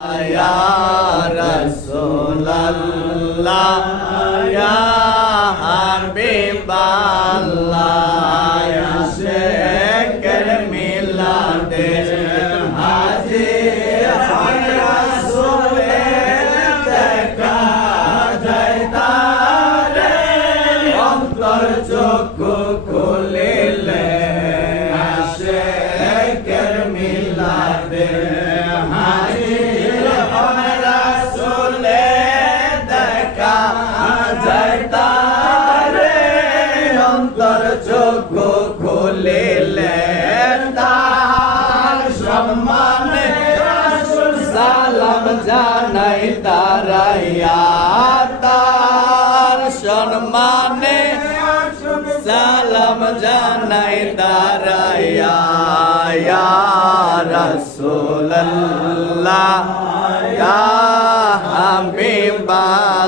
Ya Rasulallah, Ya Habiballah, Ya Sheikh Milade Haji Rasule দেখা যায় তারে অন্তর চক্ষু খুলিলে Sheikh Milade Haji Rasule দেখা যায় তারে অন্তর চক্ষু খুলিলে তার সম্মানে রাসূল সালাম জানাই তারাইয়া তার সম্মানে সালাম জানাই তারাইয়া ইয়া রাসূলুল্লাহ ইয়া হাবিবাল্লাহ